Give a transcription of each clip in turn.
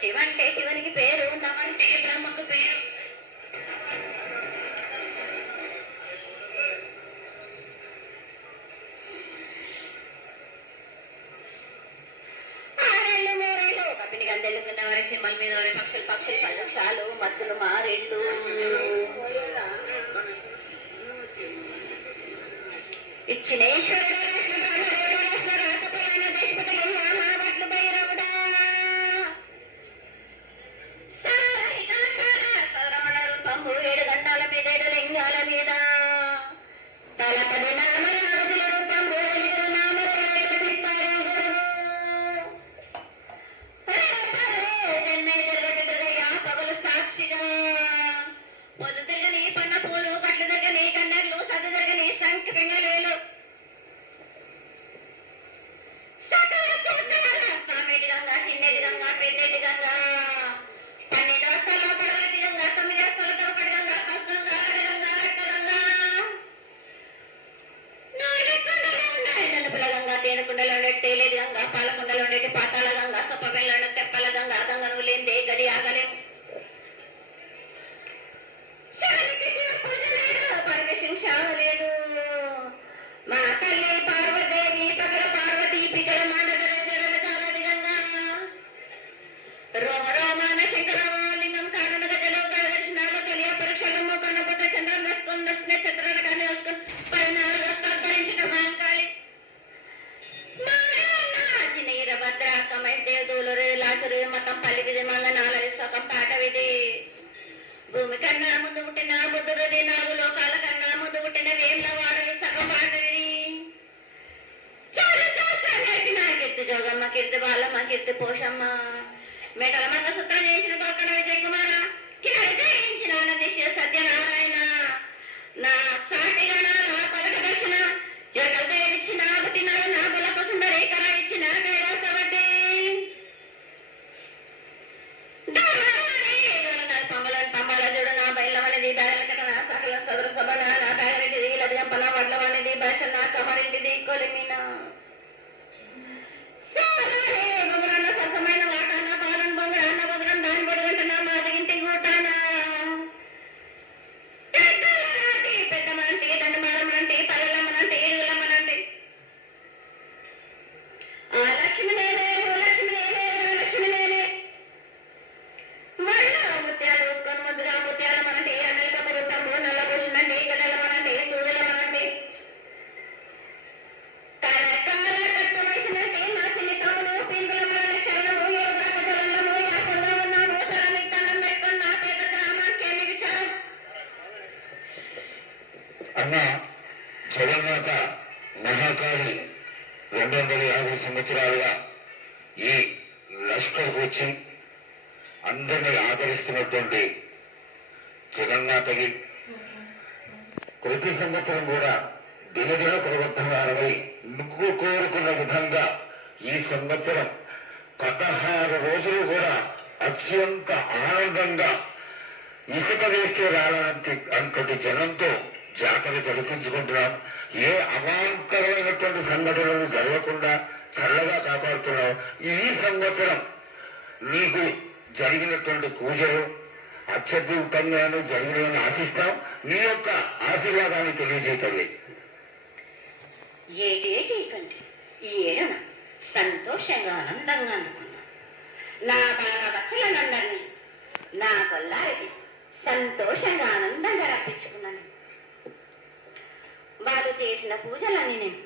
శివంటే శివునికి పేరు, నమంటే బ్రహ్మకు పేరు. గందెలుకున్న వారి సింహల మీద వారి పక్షులు పక్షులు పల్లక్షాలు మత్తులు మారేళ్ళు ఇచ్చినేశ్వరుడు రూపము 7 గండాల మీద 7 లింగాల మీద తలపడి నామరాజుల రూపము సాక్షిగా పొద్దు దగ్గని పన్న పూలు కట్ల దగ్గని కన్నెర్లు సదు దగ్గని సంఖ్య పెంగలేలు సకల సూత్రాల సామెటి గంగా చిన్నటి గంగా పెద్దటి గంగా 12 వస్తాల పడగటి గంగా 9 వస్తాల తొరకటి గంగా కష్టంగా అరడి గంగా రక్త గంగా నలుపుల గంగా తేనెకుండలో తేలేటి గంగా పాలకుండలో ఉండేటి పాతాళ గంగా సొప్ప బెల్లండ తెప్పల గంగా గంగను లేందే గడి ఆగలేము. లేదు మా తల్లి పార్వదేవి పగల పార్వతీ పికల మానగర జడల చాలది గంగా రోమ రోమాన శంకరలింగం కానన గజలో దర్శనాలు కలియ పరీక్షలమ్మ కన్నపత చంద్రం వేసుకొని నక్షత్రాలు కానీ వేసుకొని 14 వస్త్రాలు ధరించిన మహంకాళి చిన్నీర భద్రాకమై దేవదూలు లాసురు మతం పల్లి విధి మంగనాలరి సొకం పాట విధి భూమి కన్నా ముందు పుట్టిన బుద్ధుడిది 4 లోకాల కన్నా ముందు పుట్టిన వేళ్ళ వాడని సగం పాటవి నా కీర్తి జోగమ్మ కీర్తి బాలమ్మ కీర్తి పోషమ్మ మెటల మంగ సూత్రం చేసిన పక్కన విజయ కుమార కిరాయి జయించిన దిశ సత్యనారాయణ నా సాటిగా నా పలక దర్శన జగల్ దేవిచ్చిన పుట్టిన నా బులకు సుందరి కర ఇచ్చిన కైలాసవడ్డి పంబాలజుడు నా బయలవనిది దారలకట నా సకల సదర సభ నా తాగరింటిది లజంపన వడ్లవనిది భాష నా కమరింటిది కొలిమిన బొంగరన్న సరసమైన వాటాన పాలన బొంగరన్న బొంగరం దాని పొడుగంట నా మాదిగింటి గూటానా పెద్దమనంటే దండమారమ్మనంటే పల్లెలమ్మనంటే ఏడుగులమ్మనంటే ఆ లక్ష్మి నేనే లక్ష్మి నేనే లక్ష్మి నేనే ముత్యాలు వేసుకొని ముద్దుగా ముత్యాల మనంటే అమెరికా పురుతాము నల్ల పూజనంటే గడల మనంటే సూర్యుల మనంటే కట్ట వయసునంటే నా చిన్ని తమ్ముడు పింపుల మన క్షరణము జలము యాకుండా ఉన్నాము తరమిట్టన్నం పెట్టుకుని నా పేద గ్రామానికి ఎన్నిచారు. అన్న జగన్మాత మహాకాళి 250 సంవత్సరాలుగా ఈ లష్కర్కు వచ్చి అందరినీ ఆదరిస్తున్నటువంటి జగన్మాతకి ప్రతి సంవత్సరం కూడా దినదిన ప్రవర్తనాలపై ముగ్గు కోరుకున్న విధంగా ఈ సంవత్సరం 16 రోజులు కూడా అత్యంత ఆనందంగా ఇసుక వేస్తే రాలంటే అంతటి జనంతో జాతర జరిపించుకుంటున్నాం. ఏ అవాంతరమైనటువంటి సంఘటనలు జరగకుండా చల్లగా కాపాడుతున్నాం. ఈ సంవత్సరం నీకు జరిగినటువంటి పూజలు అత్యద్భుతంగాను జరిగినని ఆశిస్తాం. నీ యొక్క ఆశీర్వాదాన్ని తెలియజేయండి. ఏటి కంటే ఈ ఏడన సంతోషంగా ఆనందంగా అందుకున్నా నా బాల బచ్చలందరినీ నా కొల్లారికి సంతోషంగా ఆనందంగా రప్పించుకున్నాను. వారు చేసిన పూజలన్నీ నేను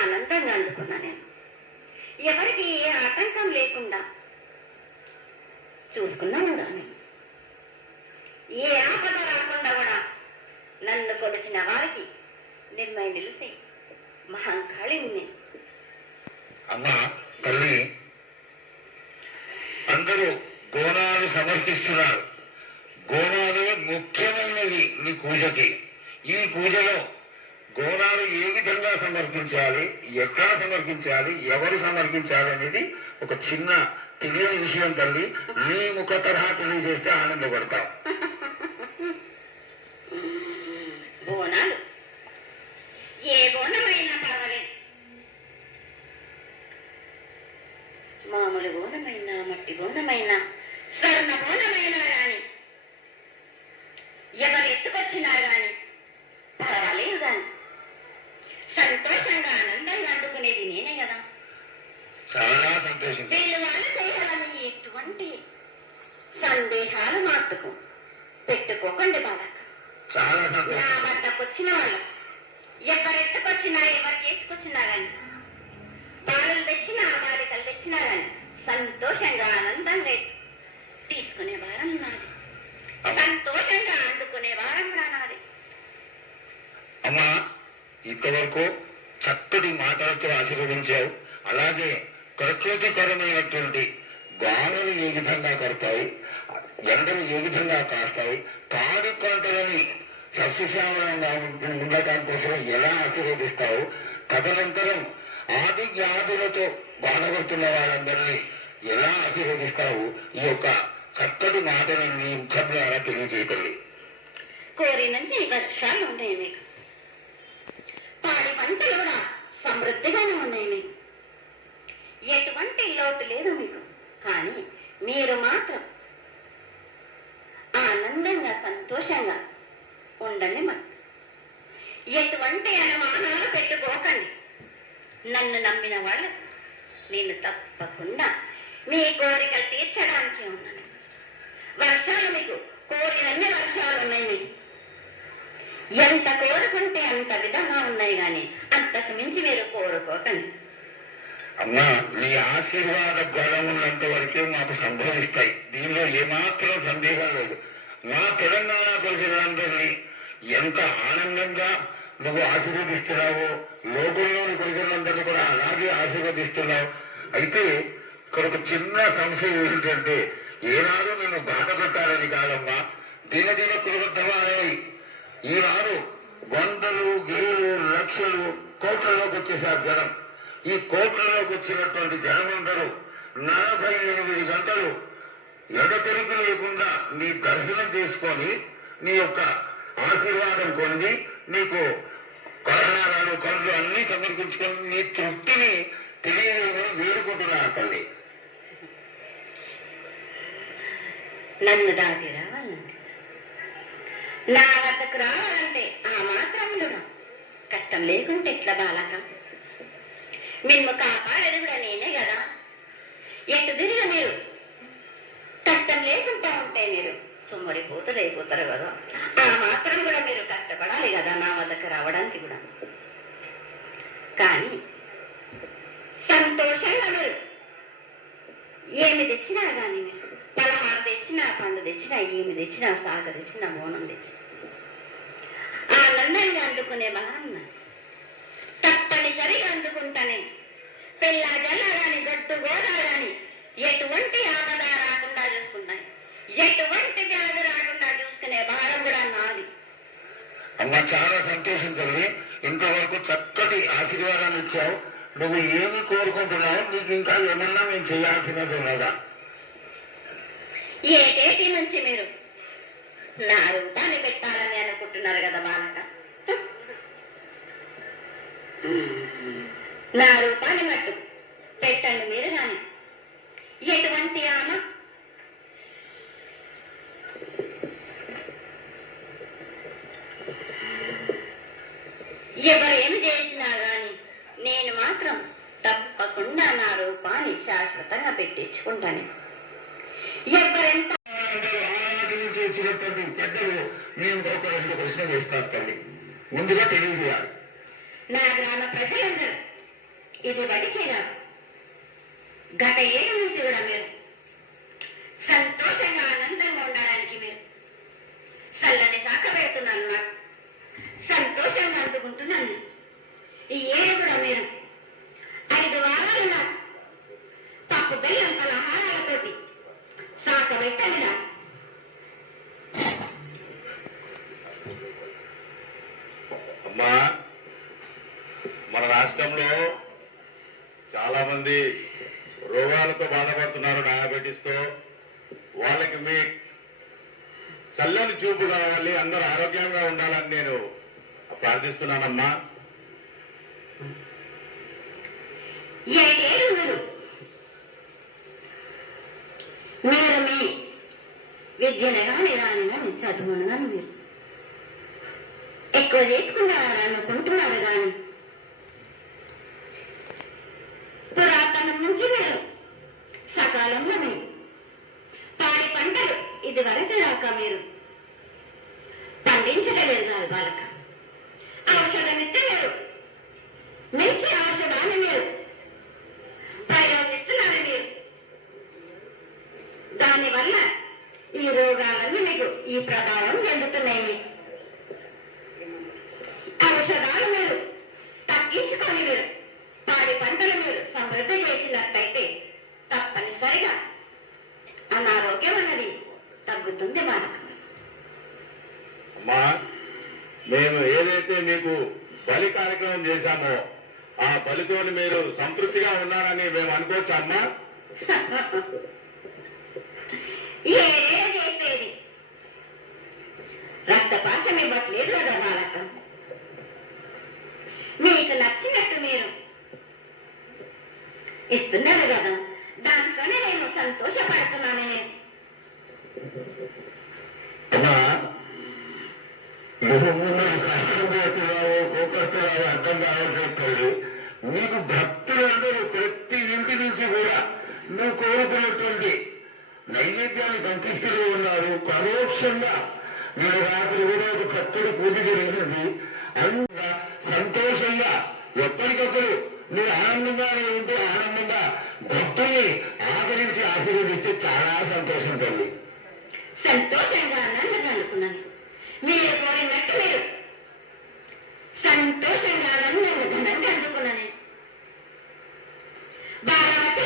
ఆనందంగా అందుకున్నా. నేను ఎవరికి ఏ ఆటంకం లేకుండా చూసుకున్నాను కూడా. నేను ఏ ఆపద రాకుండా కూడా నన్ను కొలిచిన వారికి నిర్మయ నిలిసి మహంకాళి ఉంది. అమ్మా తల్లి, అందరూ గోనాలు సమర్పిస్తున్నారు. గోనాలు ముఖ్యమైనవి నీ పూజకి. ఈ పూజలో గోనాలు ఏ విధంగా సమర్పించాలి, ఎట్లా సమర్పించాలి, ఎవరు సమర్పించాలి అనేది ఒక చిన్న తెలియని విషయం తల్లి. నీ ముఖ తరహా తెలియజేస్తే ఆనందపడతాం. బోనాలు ఏ బోనమైనా పర్వాలేదు. మామూలు బోనమైనా మట్టి బోనమైనా స్వర్ణమూలమైనా గాని ఎవరు ఎత్తుకొచ్చినా గాని పర్వాలేదు గాని సంతోషంగా ఆనందంగా అందుకునేది నేనే కదా. చాలా సంతోషం. వీళ్ళు వాళ్ళు చేయాలని ఎటువంటి సందేహాలు మాత్రకు పెట్టుకోకండి బాలక. చాలా నా సంతోషం. వద్దకు వచ్చిన వాళ్ళు ఎవరెత్తుకొచ్చినా ఎవరు చేసుకొచ్చినా గాని బాలలు తెచ్చినా బాలికలు తెచ్చినా గాని సంతోషంగా ఆనందంగా తీసుకునే వారం నాది, సంతోషంగా అందుకునే వారం కూడా నాది. అమ్మా, ఇంతవరకు చక్కటి మాటలతో ఆశీర్వదించావు. అలాగే ప్రకృతికరమైనటువంటి గాలులు ఏ విధంగా కడతాయి, ఎండలు ఏ విధంగా కాస్తాయి, పాడి పంటలని సస్యశ్యామలంగా ఉండటానికి కోసం ఎలా ఆశీర్వదిస్తావు, తదనంతరం ఆది వ్యాధులతో బాధపడుతున్న వారందరినీ ఎలా ఆశీర్వదిస్తావు, ఈ యొక్క చక్కటి మాటని నీ ముఖం ద్వారా తెలియజేయగలి. కోరినన్ని వర్షాలు ఉన్నాయి మీకు, పాడి పంటలు కూడా సమృద్ధిగానే ఉన్నాయి మీకు, ఎటువంటి లోటు లేదు మీకు. కానీ మీరు మాత్రం ఆనందంగా సంతోషంగా ఉండండి. మరి ఎటువంటి అనుమానాలు పెట్టుకోకండి. నన్ను నమ్మిన వాళ్ళు నేను తప్పకుండా మీ కోరికలు తీర్చడానికి ఉన్నాను. వర్షాలు మీకు కోరినన్ని వర్షాలు ఉన్నాయి. మీకు ఎంత కోరుకుంటే అంత విధంగా ఉన్నాయి, కానీ అంతకు మించి మీరు కోరుకోకండి. అమ్మా, నీ ఆశీర్వాద బలం ఉన్నంత వరకే మాకు సంభవిస్తాయి. దీనిలో ఏమాత్రం సందేహం లేదు. మా తెలంగాణ ప్రజలందరినీ ఎంత ఆనందంగా నువ్వు ఆశీర్వదిస్తున్నావో, లోకంలోని ప్రజలందరినీ కూడా అలాగే ఆశీర్వదిస్తున్నావు. అయితే ఇక్కడ ఒక చిన్న సంశయం ఏంటంటే, ఏనాడు నేను బాధ పెట్టాలని కాదమ్మా, దినదిన కృతమానవి ఈనాడు వందలు వేలు లక్షలు కోట్లలోకి వచ్చేసారు జనం. ఈ కోట్లలోకి వచ్చినటువంటి జనమందరూ 48 గంటలు ఎడతెరిపి లేకుండా నీ దర్శనం చేసుకొని నీ యొక్క ఆశీర్వాదం పొంది నీకు కరహారాలు కళ్ళు అన్ని సమర్పించుకొని నీ తృప్తిని తెలియజేయమని వేడుకుంటున్నా తల్లి. నన్ను దాటి రావాలంటే, నా వద్దకు రావాలంటే ఆ మాత్రములు కష్టం లేకుంటే ఎట్లా బాలక? మిమ్ము కాపాడేది కూడా నేనే కదా. ఎటు తిరిగి మీరు కష్టం లేకుండా ఉంటే మీరు సుమ్మరిపోతారు కదా. ఆ మాత్రం కూడా మీరు కష్టపడాలి కదా నా వద్దకు రావడానికి కూడా. కానీ సంతోషంగా మీరు ఏమి తెచ్చినా కానీ, మీరు పలహారు తెచ్చినా, పండు తెచ్చినా, ఏమి తెచ్చినా, సాగ తెచ్చినా, మౌనం తెచ్చినా ఆనందంగా అందుకునే భావన తప్పనిసరిగా అందుకుంటానే. పిల్ల జల్ల గాని, గట్టు గోదా గాని ఎటువంటి ఆపద రాకుండా చూసుకుంటాను, ఎటువంటి వ్యాధి రాకుండా చూసుకునే భారం కూడా నాది. అమ్మ, చాలా సంతోషం తల్లి. ఇంతవరకు చక్కటి ఆశీర్వాదాన్ని ఇచ్చావు. నువ్వు ఏమి కోరుకుంటున్నావు? నీకు ఇంకా ఏమన్నా మేము చేయాల్సినది ఉన్నదా? ఏటేటి నుంచి మీరు నా రూపాన్ని పెట్టాలని అనుకుంటున్నారు కదా బాలక. నా రూపాన్ని మట్టు పెట్టండి మీరు. కానీ ఎటువంటి ఆమె ఎవరేమి చేసినా గాని నేను మాత్రం తప్పకుండా నా రూపాన్ని శాశ్వతంగా పెట్టించుకుంటాను. ఎవరెంత వచ్చినటువంటి పెద్దలు మేము ఒక 2 ప్రశ్నలు వేస్తారు తల్లి. ముందుగా తెలియజేయాలి. నా గ్రామ ప్రజలందరూ ఇది బడికి రాదు. గత 7 నుంచి కూడా మీరు సంతోషంగా ఆనందంగా ఉండడానికి మీరు చల్లని సాక పెడుతున్నాను. నాకు సంతోషంగా అందుకుంటున్నాను. ఈ 7 కూడా మీరు 5 వారాలు నాకు పప్పు బెల్లం పలహారాలతోటి సాక పెట్టండి. నాకు అమ్మా, మన రాష్ట్రంలో చాలా మంది రోగాలతో బాధపడుతున్నారు, డయాబెటీస్ తో. వాళ్ళకి మీ చల్లని చూపు కావాలి, అందరూ ఆరోగ్యంగా ఉండాలని నేను ప్రార్థిస్తున్నానమ్మా. 7 మీరు మీ విద్యను కానీ రాని కానీ చదువును కానీ మీరు ఎక్కువ చేసుకున్నారనుకుంటున్నారు కానీ పురాతనం నుంచి మీరు సకాలంలో మీరు పాడి పంటలు ఇది వరకు దాకా మీరు పండించగలేదు కాదు బాలక. ఔషధమిస్తే మీరు మంచి ఔషధాన్ని మీరు ప్రయోగిస్తున్నారు మీరు. దానివల్ల ఈ రోగాలన్నీ మీకు ఈ ప్రభావం చెందుతున్నాయి. ఔషధాలు మీరు తగ్గించుకొని మీరు పాడి పంటలు మీరు సమృద్ధి చేసినట్టయితే తప్పనిసరిగా అనారోగ్యం అనేది తగ్గుతుంది మనకు. అమ్మా, మేము ఏదైతే మీకు బలి కార్యక్రమం చేశామో ఆ బలితో మీరు సంతృప్తిగా ఉన్నారని మేము అనుకోవచ్చా అమ్మా? ఏదే చేసేది రక్తపాశం ఇవ్వట్లేదు కదా బాలక. మీకు నచ్చినట్టు మీరు ఇస్తున్నారు కదా, దాంట్లోనే నేను సంతోషపడుతున్నాను. అమ్మా, నువ్వు సహజమవుతున్నావో కోకొస్తున్నావో అర్థం కావట్లేదు తల్లి. నీకు భక్తులందరూ ప్రతి ఇంటి నుంచి కూడా నువ్వు కోరుకున్నటువంటి నైవేద్యాన్ని పంపిస్తూనే ఉన్నారు. పరోక్షంగా నేను రాత్రి కూడా ఒక భక్తుడు పూజ జరిగింది. అంత సంతోషంగా ఎప్పటికప్పుడు నువ్వు ఆనందంగానే ఉంటూ ఆనందంగా భక్తుల్ని ఆదరించి ఆశీర్వదిస్తే చాలా సంతోషం తల్లి. సంతోషంగా ఆనందంగా అనుకున్నాను. మీరు కోరినట్టు మీరు సంతోషంగా ఆనందంగా ధనంగా అందుకున్నాను. బాగా వచ్చి